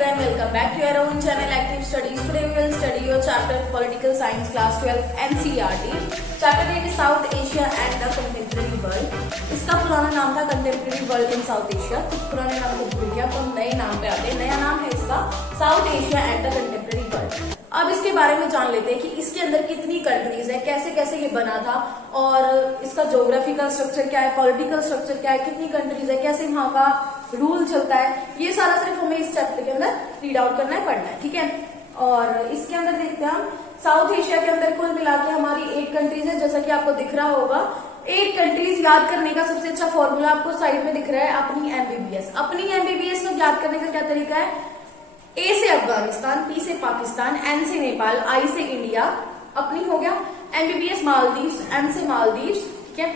everyone, welcome back to your own channel Active Studies. Today we will study your chapter Political Science Class 12 NCERT. Chapter name is South Asia and the Contemporary World. इसका पुराना नाम था Contemporary World in South Asia. तो पुराने नाम को भूल गया तो हम नए नाम पे आते हैं. नया नाम है इसका South Asia and the Contemporary World. अब इसके बारे में जान लेते हैं कि इसके अंदर कितनी कंट्रीज है, कैसे कैसे ये बना था और इसका ज्योग्राफिकल स्ट्रक्चर क्या है, पॉलिटिकल स्ट्रक्चर क्या है, कितनी कंट्रीज है, कैसे वहां का रूल चलता है. ये सारा सिर्फ हमें इस चैप्टर के अंदर रीड आउट करना है, पढ़ना है. ठीक है. और इसके अंदर देखते हैं हम साउथ एशिया के अंदर कुल मिला के हमारी 8 कंट्रीज है. जैसा कि आपको दिख रहा होगा 8 कंट्रीज याद करने का सबसे अच्छा फॉर्मूला आपको साइड में दिख रहा है, अपनी एमबीबीएस. अपनी एमबीबीएस को याद करने का क्या तरीका है? ए से अफगानिस्तान, पी से पाकिस्तान, एन से नेपाल, आई से इंडिया, अपनी हो गया. एमबीबीएस मालदीव्स, एम से मालदीव्स, ठीक है.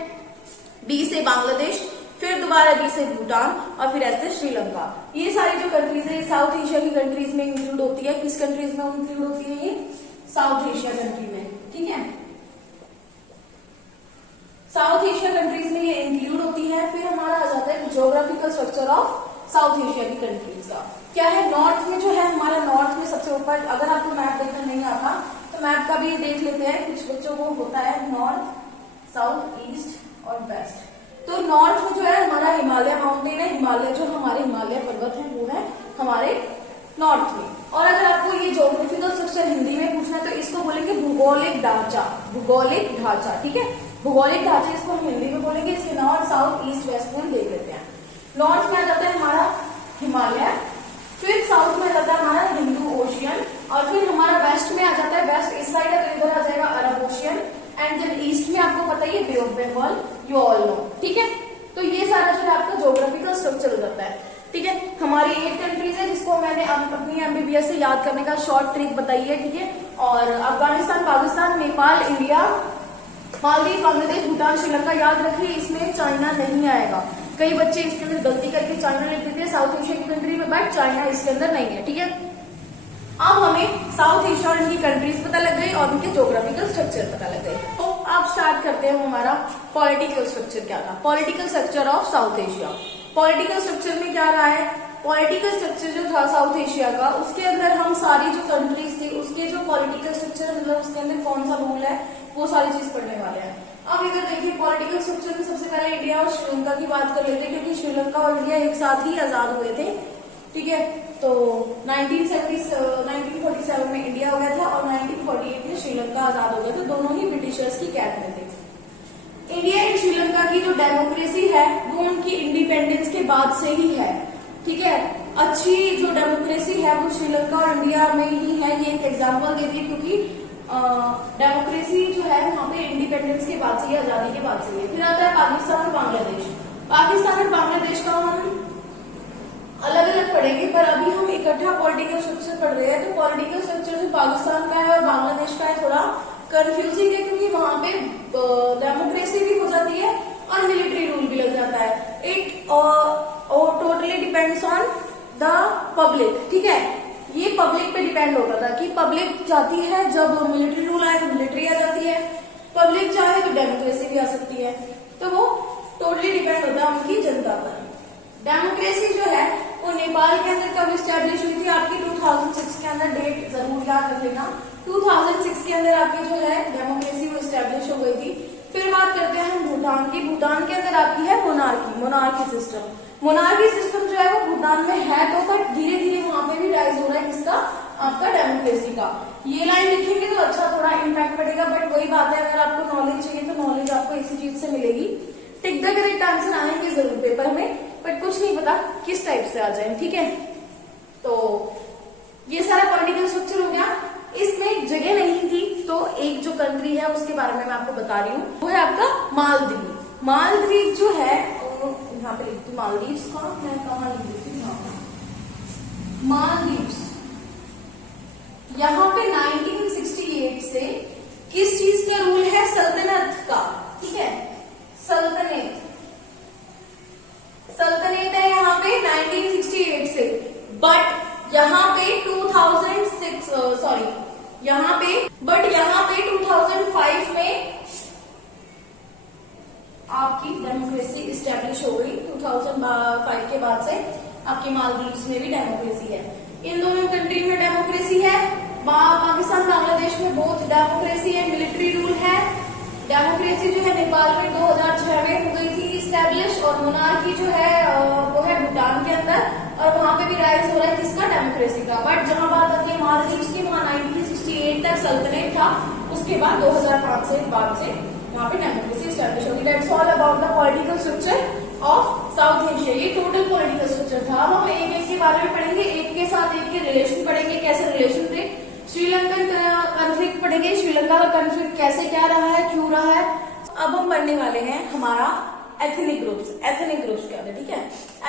बी से बांग्लादेश, फिर दोबारा बी से भूटान और फिर एस से श्रीलंका. ये सारी जो कंट्रीज है साउथ एशिया की कंट्रीज में इंक्लूड होती है. किस कंट्रीज में इंक्लूड होती है? ये साउथ एशिया कंट्री में. ठीक है, साउथ एशिया कंट्रीज में ये इंक्लूड होती है. फिर हमारा आ जाता है geographical structure of south Asia की कंट्रीज का. क्या है? नॉर्थ में जो है हमारा, नॉर्थ में सबसे ऊपर, अगर आपको मैप देखना नहीं आता तो मैप का भी देख लेते हैं. कुछ बच्चों को होता है नॉर्थ, साउथ, ईस्ट और वेस्ट. तो नॉर्थ में जो है हमारा हिमालय माउंटेन है. हिमालय जो हमारे हिमालय पर्वत है वो है हमारे नॉर्थ में. और अगर आपको ये ज्योग्राफिकल स्ट्रक्चर हिंदी में पूछना है तो इसको बोलेंगे भूगोलिक ढांचा. भूगोलिक ढांचा, ठीक है. भूगोलिक ढांचा इसको हम हिंदी में बोलेंगे. इसके नॉर्थ, साउथ, ईस्ट, वेस्ट में हम देख लेते हैं. नॉर्थ में आ जाता है हमारा हिमालय, फिर साउथ में आ जाता है हमारा हिंदू ओशियन, और फिर हमारा वेस्ट में आ जाता है, वेस्ट इस साइड है तो इधर आ जाएगा अरब ओशियन, एंड जब ईस्ट में आपको पता ही है bay of Bengal, you all know. ठीक है. तो ये सारा जो है आपका ज्योग्राफिकल स्ट्रक्चर हो जाता है. ठीक है. हमारी 8 कंट्रीज है जिसको मैंने अपनी एमबीबीएस से याद करने का शॉर्ट ट्रिक बताई है. ठीक है. और अफगानिस्तान, पाकिस्तान, नेपाल, इंडिया, मालदीव, बांग्लादेश, भूटान, श्रीलंका याद रखिए. इसमें चाइना नहीं आएगा. कई बच्चे इसके अंदर गलती करके चाइना लिख देते हैं साउथ एशिया की कंट्री में, बट चाइना इसके अंदर नहीं है. ठीक है. अब हमें साउथ एशिया और इनकी कंट्रीज पता लग गई और उनके ज्योग्राफिकल स्ट्रक्चर पता लग गए. तो अब स्टार्ट करते हैं हमारा पॉलिटिकल स्ट्रक्चर क्या था. Political structure of south Asia. Political structure में क्या रहा है? पॉलिटिकल स्ट्रक्चर जो था साउथ एशिया का, उसके अंदर हम सारी जो कंट्रीज थी उसके जो पॉलिटिकल स्ट्रक्चर, मतलब उसके अंदर कौन सा रूल है, वो सारी चीज पढ़ने वाले हैं. अब इधर देखिए पॉलिटिकल स्ट्रक्चर में सबसे पहले इंडिया और श्रीलंका की बात कर लेते हैं, क्योंकि श्रीलंका और इंडिया एक साथ ही आजाद हुए थे. ठीक है. तो 1947 में इंडिया हो गया था और 1948 में श्रीलंका आजाद हो गया था. दोनों ही ब्रिटिशर्स की कैद में थे. इंडिया एंड श्रीलंका की जो डेमोक्रेसी है वो उनकी इंडिपेंडेंस के बाद से ही है. ठीक है. अच्छी जो डेमोक्रेसी है वो श्रीलंका और इंडिया में ही है. ये एक एग्जाम्पल दे दिए, क्योंकि डेमोक्रेसी जो है वहां पे इंडिपेंडेंस के बाद से, आजादी के बाद से. फिर आता है पाकिस्तान और बांग्लादेश. पाकिस्तान और बांग्लादेश का हम अलग अलग पढ़ेंगे, पर अभी हम इकट्ठा पॉलिटिकल स्ट्रक्चर पढ़ रहे हैं. तो पॉलिटिकल स्ट्रक्चर जो पाकिस्तान का है और बांग्लादेश का है थोड़ा कंफ्यूजिंग है, क्योंकि वहां पे डेमोक्रेसी भी हो जाती है और मिलिट्री रूल भी लग जाता है. It totally depends on the public. ठीक है. ये पब्लिक पे डिपेंड होता था कि पब्लिक चाहती है जब मिलिट्री रूल आए तो मिलिट्री आ जाती है, पब्लिक चाहे तो डेमोक्रेसी भी आ सकती है. तो वो टोटली डिपेंड होता है उनकी जनता पर. डेमोक्रेसी जो है वो नेपाल के अंदर कब स्टैब्लिश हुई थी? आपकी 2006 के अंदर. डेट जरूर याद रख लेना. 2006 के अंदर आपकी जो है डेमोक्रेसी वो स्टैब्लिश हो गई थी. फिर बात करते हैं हम भूटान की. भूटान के अंदर आपकी है मोनार्की सिस्टम. मोनार्की सिस्टम जो है वो भूटान में है तो, बट धीरे धीरे वहां पे भी राइज हो रहा है किसका? आपका डेमोक्रेसी का. ये लाइन लिखेंगे तो अच्छा थोड़ा इम्पैक्ट पड़ेगा, बट वही बात है, अगर आपको नॉलेज चाहिए तो नॉलेज आपको इसी चीज से मिलेगी. टिक द करेक्ट आंसर आएंगे जरूर पेपर में, बट कुछ नहीं पता किस टाइप से आ जाए. ठीक है. तो ये सारा पॉलिटिकल स्ट्रक्चर हो गया. इसमें एक जगह नहीं थी तो एक जो कंट्री है उसके बारे में मैं आपको बता रही हूँ, वो है आपका मालदीव. मालदीव जो है यहाँ पे लिखती हूँ मालदीव्स का, मैं कहाँ लिख देती हूँ यहाँ पे मालदीव्स. यहाँ पे 1968 से किस चीज का रूल है? सल्तनत का. ठीक है. सल्तनत है यहाँ पे 1968 से, बट यहाँ पे 2005 में आपकी डेमोक्रेसी स्टैब्लिश हो गई. 2005 के बाद से आपके मालदीव्स में भी डेमोक्रेसी है। इन दोनों कंट्री में डेमोक्रेसी है। पाकिस्तान बांग्लादेश में बोथ डेमोक्रेसी है, मिलिट्री रूल है। डेमोक्रेसी जो है नेपाल में 2006 में हो गई थी स्टैब्लिश, और मोनार्की जो है वो है भूटान के अंदर, और वहां पे भी राइज हो रहा है किसका, डेमोक्रेसी का। बट जहां बात आती है मालदीव्स की, वहां 1968 तक सल्तनत था, उसके बाद 2005 से बाद से वहां पे डेमोक्रेसी स्टैब्लिश होगी। That's all about the political structure of south Asia. ये टोटल पॉलिटिकल स्ट्रक्चर था। अब हम एक एक के बारे में पढ़ेंगे, एक के साथ एक के रिलेशन पढ़ेंगे, कैसे रिलेशन थे। श्रीलंकन कॉन्फ्लिक्ट पढ़ेंगे, श्रीलंका का कॉन्फ्लिक्ट कैसे क्या रहा है, क्यों रहा है। अब हम पढ़ने वाले हैं हमारा एथनिक ग्रुप्स। एथनिक ग्रुप्स क्या थे, ठीक है।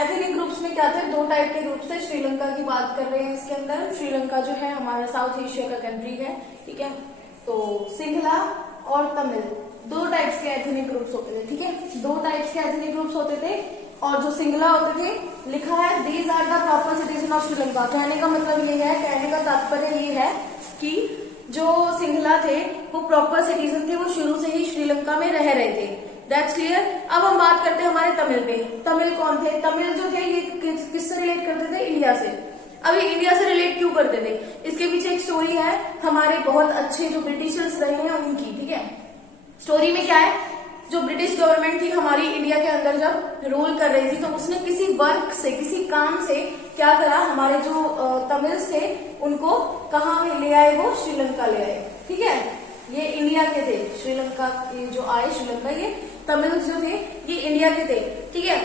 एथनिक ग्रुप्स में क्या थे, दो टाइप के ग्रुप्स थे। श्रीलंका की बात कर रहे हैं इसके अंदर। श्रीलंका जो है हमारा साउथ एशिया का कंट्री है, ठीक है। तो सिंहला और तमिल दो टाइप्स के एथनिक ग्रुप्स होते थे, ठीक है। दो टाइप्स के एथनिक ग्रुप्स होते थे, और जो सिंगला होते थे, लिखा है these are the proper citizen of Sri Lanka. कहने का मतलब ये है, कहने का तात्पर्य ये है कि जो सिंगला थे वो प्रॉपर सिटीजन थे, वो शुरू से ही श्रीलंका में रह रहे थे। That's clear. अब हम बात करते हैं हमारे तमिल पे। तमिल कौन थे, तमिल जो थे ये किससे रिलेट करते थे, इंडिया से। अब ये इंडिया से रिलेट क्यों करते थे, इसके पीछे एक स्टोरी है, हमारे बहुत अच्छे जो ब्रिटिशर्स रहे हैं उनकी, ठीक है। स्टोरी में क्या है, जो ब्रिटिश गवर्नमेंट थी हमारी इंडिया के अंदर जब रूल कर रही थी, तो उसने किसी वर्क से, किसी काम से क्या करा, हमारे जो तमिल्स थे उनको कहाँ ले आए, वो श्रीलंका ले आए, ठीक है। ये इंडिया के थे, श्रीलंका के जो आए श्रीलंका, ये तमिल्स जो थे ये इंडिया के थे, ठीक है।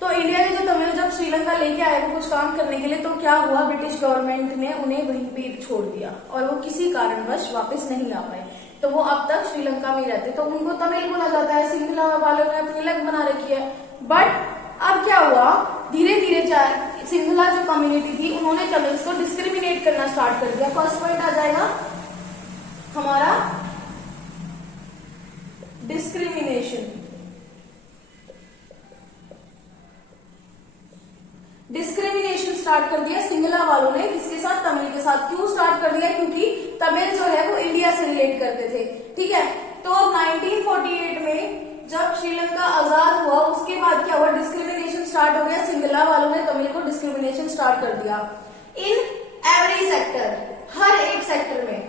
तो इंडिया के जो तमिल जब श्रीलंका लेके आए वो कुछ काम करने के लिए, तो क्या हुआ, ब्रिटिश गवर्नमेंट ने उन्हें वहीं पे छोड़ दिया, और वो किसी कारणवश वापस नहीं आ पाए। तो वो अब तक श्रीलंका में ही रहते, तो उनको तमिल बोला जाता है। सिंगला वालों ने अपनी अलग बना रखी है। बट अब क्या हुआ, धीरे धीरे सिंगला जो कम्युनिटी थी उन्होंने तमिल्स को डिस्क्रिमिनेट करना स्टार्ट कर दिया। फर्स्ट पॉइंट आ जाएगा हमारा डिस्क्रिमिनेशन। डिस्क्रिमिनेशन स्टार्ट कर दिया सिंगला वालों ने, किसके साथ, तमिल के साथ। क्यों स्टार्ट कर दिया, क्योंकि तमिल जो है वो इंडिया से रिलेट करते थे, ठीक है। तो 1948 में जब श्रीलंका आजाद हुआ, उसके बाद क्या हुआ, डिस्क्रिमिनेशन स्टार्ट हो गया। सिंगला वालों ने तमिल को डिस्क्रिमिनेशन स्टार्ट कर दिया इन एवरी सेक्टर, हर एक सेक्टर में।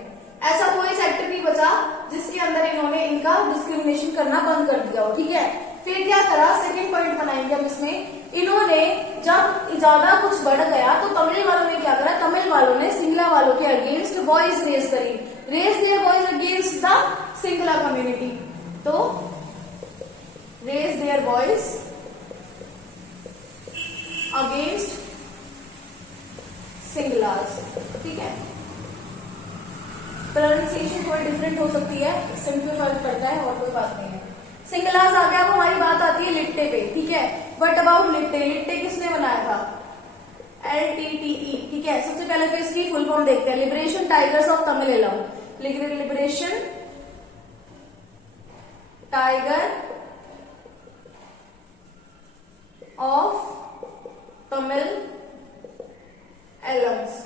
ऐसा कोई सेक्टर नहीं बचा जिसके अंदर इन्होंने इनका डिस्क्रिमिनेशन करना बंद कर दिया हो, ठीक है। फिर क्या करा, सेकंड पॉइंट बनाएंगे हम इसमें। इन्होंने जब ज्यादा कुछ बढ़ गया तो तमिल वालों ने क्या करा, तमिल वालों ने सिंगला वालों के अगेंस्ट वॉइस रेज करी, raise their voice against the Sinhala community. तो raise their voice against Sinhalas, ठीक है। प्रोनाउंसिएशन थोड़ी डिफरेंट हो सकती है, सिंपल फर्क पड़ता है, और कोई बात नहीं है। सिंगलास आ गया, अब हमारी बात आती है लिट्टे पे, ठीक है। बट अबाउट लिट्टे, लिट्टे किसने बनाया था, LTTE, ठीक है। सबसे पहले तो इसकी फुल फॉर्म देखते हैं, liberation tigers of Tamil, liberation tiger of Tamil Eelams.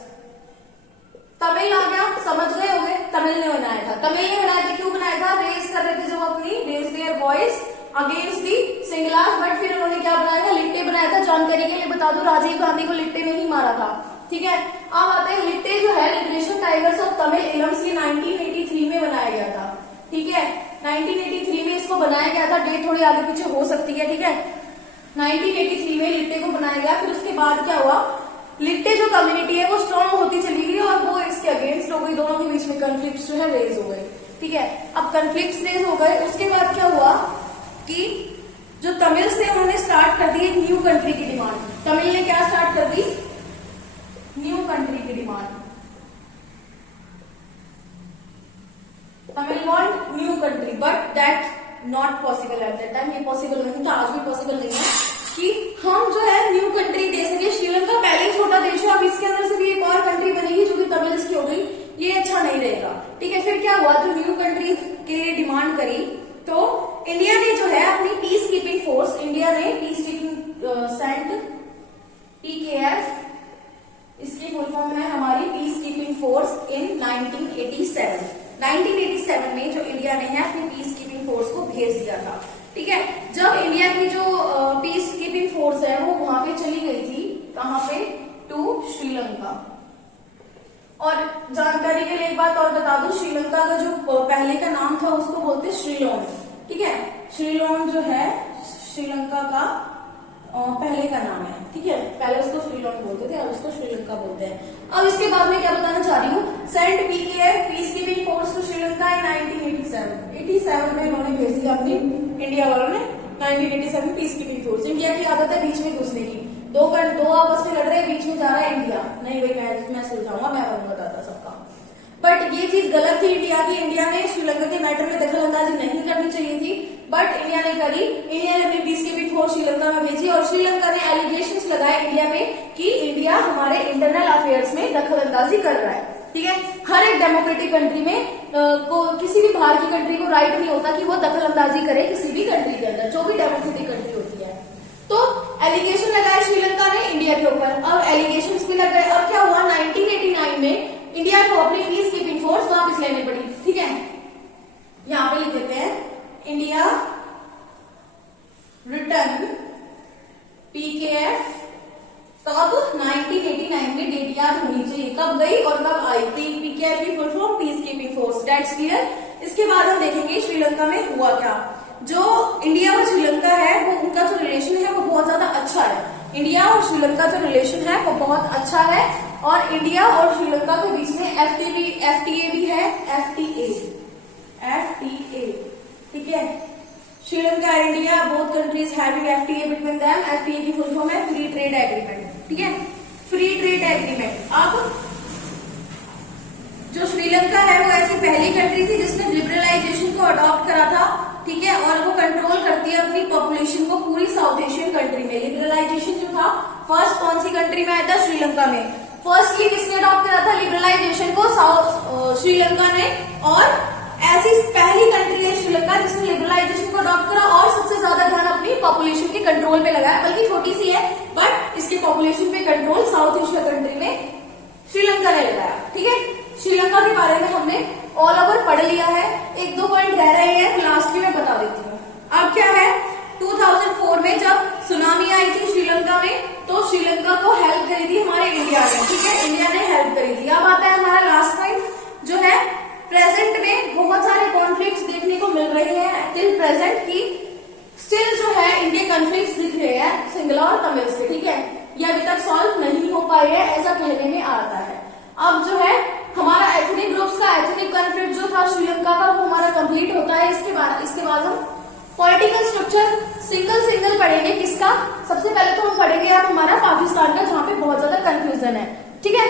Tamil आ गया, समझ गए होंगे, तमिल ने बनाया था। तमिल ने बनाया था, क्यों बनाया था, रेज कर रहे थे जब अपनी, raise their voice against the Sinhalas. But फिर उन्होंने क्या बनाया था, लिट्टे बनाया था। जानकारी के लिए बता दूं, राजीव गांधी को लिट्टे ने ही मारा था, ठीक है। अब आते हैं लिट्टे जो है, liberation tigers of Tamil Elms, ये 1983 में बनाया गया था, ठीक है। 1983 में इसको बनाया गया था, डेट थोड़ी आगे पीछे हो सकती है, ठीक है। 1983 में लिट्टे को बनाया गया। फिर उसके बाद क्या हुआ, लिट्टे जो कम्युनिटी है वो स्ट्रॉन्ग होती चली गई, और वो इसके अगेंस्ट हो गई, दोनों के बीच में कॉन्फ्लिक्ट जो है रेज हो गए, ठीक है। अब कॉन्फ्लिक्ट रेज हो गए, उसके बाद क्या हुआ कि जो तमिल्स थे उन्होंने स्टार्ट कर दी एक न्यू कंट्री की डिमांड। तमिल ने क्या स्टार्ट कर दी, न्यू कंट्री की demand. Tamil want new country, but that not possible at that time. ये पॉसिबल नहीं था, आज भी पॉसिबल नहीं है कि हम जो है न्यू कंट्री दे सके। श्रीलंका पहले ही छोटा देश है, अब इसके अंदर से भी एक और कंट्री बनेगी जो कि तमिल्स की हो गई, ये अच्छा नहीं रहेगा, ठीक है। फिर क्या हुआ, जो न्यू कंट्री के लिए डिमांड करी, तो इंडिया ने जो है अपनी पीस कीपिंग फोर्स, इंडिया ने पीस कीपिंग सेंट PKF, इसकी फुल फॉर्म है हमारी पीस कीपिंग फोर्स इन 1987। 1987 में जो इंडिया ने है अपनी पीस कीपिंग फोर्स को भेज दिया था, ठीक है। जब इंडिया की जो पीस कीपिंग फोर्स है वो वहां पे चली गई थी, कहां पे, टू श्रीलंका। और जानकारी के लिए एक बात और बता दूं, श्रीलंका का जो पहले का नाम था उसको बोलते श्रीलोन, ठीक है। श्रीलोन जो है श्रीलंका का पहले का नाम है, ठीक है। पहले उसको श्रीलोन बोलते थे, अब उसको श्रीलंका बोलते हैं। अब इसके बाद में क्या बताना चाह रही हूँ, sent PKF peace keeping force to Sri Lanka in 1987 में इन्होंने भेज दिया अपनी, इंडिया वालों ने 1987 पीस कीपिंग फोर्स। इंडिया की आदत है बीच में घुसने की, दो आपस में लड़ रहे हैं, बीच में जा रहा है इंडिया, नहीं भाई मैं सुलझाऊंगा, मैं बनूंगा दादा सबका। बट ये चीज गलत थी इंडिया की, इंडिया ने श्रीलंका के मैटर में दखल अंदाजी नहीं करनी चाहिए थी, बट इंडिया ने करी। इंडिया ने अपनी पीस कीपिंग फोर्स श्रीलंका में भेजी और श्रीलंका ने एलिगेशंस लगाए इंडिया पे कि इंडिया हमारे इंटरनल अफेयर्स में दखल अंदाजी कर रहा है, ठीक है। हर एक डेमोक्रेटिक कंट्री में किसी भी बाहर की कंट्री को राइट नहीं होता कि वो दखल अंदाजी करे किसी भी कंट्री के अंदर, जो भी डेमोक्रेटिक कंट्री होती है। तो एलिगेशन लगाया श्रीलंका ने इंडिया के ऊपर, अब एलिगेशंस भी लग गए। अब क्या हुआ, 1989 में इंडिया को अपनी पीस कीपिंग फोर्स वापस लेनी पड़ी, ठीक है। यहां पे लिख देते हैं, इंडिया रिटर्न पीकेएफ कब, 1989 में, डेट याद होनी चाहिए कब गई और कब आई। पीकेएफ की full form piece keeping force, that's clear. इसके बाद हम देखेंगे श्रीलंका में हुआ क्या। जो इंडिया और श्रीलंका है वो उनका जो रिलेशन है वो बहुत ज्यादा अच्छा है। इंडिया और श्रीलंका जो रिलेशन है वो बहुत अच्छा है और इंडिया और श्रीलंका के बीच में एफटीए भी है, एफटीए, ठीक है। Sri Lanka and India both countries having FTA between them. FTA की फुल फॉर्म है फ्री ट्रेड एग्रीमेंट, ठीक है, फ्री ट्रेड एग्रीमेंट। अब जो श्रीलंका है वो ऐसी पहली कंट्री थी जिसने लिबरलाइजेशन को अडॉप्ट करा था, ठीक है, और वो कंट्रोल करती है अपनी पॉपुलेशन को पूरी साउथ एशियन कंट्री में। लिबरलाइजेशन जो था फर्स्ट कौन सी कंट्री में आया था, श्रीलंका में। फर्स्टली किसने अडॉप्ट करा था लिबरलाइजेशन को, श्रीलंका ने। और ऐसी पहली कंट्री है श्रीलंका जिसने लिबरलाइजेशन को अडॉप्ट करा और सबसे ज्यादा ध्यान अपनी पॉपुलेशन के कंट्रोल पे लगाया, बल्कि छोटी सी है बट इसके पॉपुलेशन पे कंट्रोल साउथ एशिया कंट्री में श्रीलंका ने लगाया, ठीक है। श्रीलंका के बारे में हमने ऑल ओवर पढ़ लिया है, एक दो पॉइंट रह रहे हैं तो लास्ट में मैं बता देती हूँ। अब क्या है, 2004 में जब सुनामी आई थी श्रीलंका में तो श्रीलंका को हेल्प करी थी हमारे इंडिया ने, ठीक है, इंडिया ने हेल्प करी थी। अब आता है हमारा लास्ट पॉइंट जो है, प्रेजेंट में बहुत सारे कॉन्फ्लिक्ट्स देखने को मिल रहे हैं टिल प्रेजेंट की स्टिल जो है इंडिया कॉन्फ्लिक्ट्स दिख रहे हैं सिंगला और तमिल से, ठीक है, ये अभी तक सॉल्व नहीं हो पाए हैं ऐसा कहने में आता है। अब जो है हमारा एथनिक ग्रुप्स का एथनिक कॉन्फ्लिक्ट जो था श्रीलंका का वो हमारा कंप्लीट होता है। इसके बाद हम पॉलिटिकल स्ट्रक्चर सिंगल पढ़ेंगे। किसका, सबसे पहले तो हम पढ़ेंगे अब हमारा पाकिस्तान का, जहां पे बहुत ज्यादा कंफ्यूजन है, ठीक है।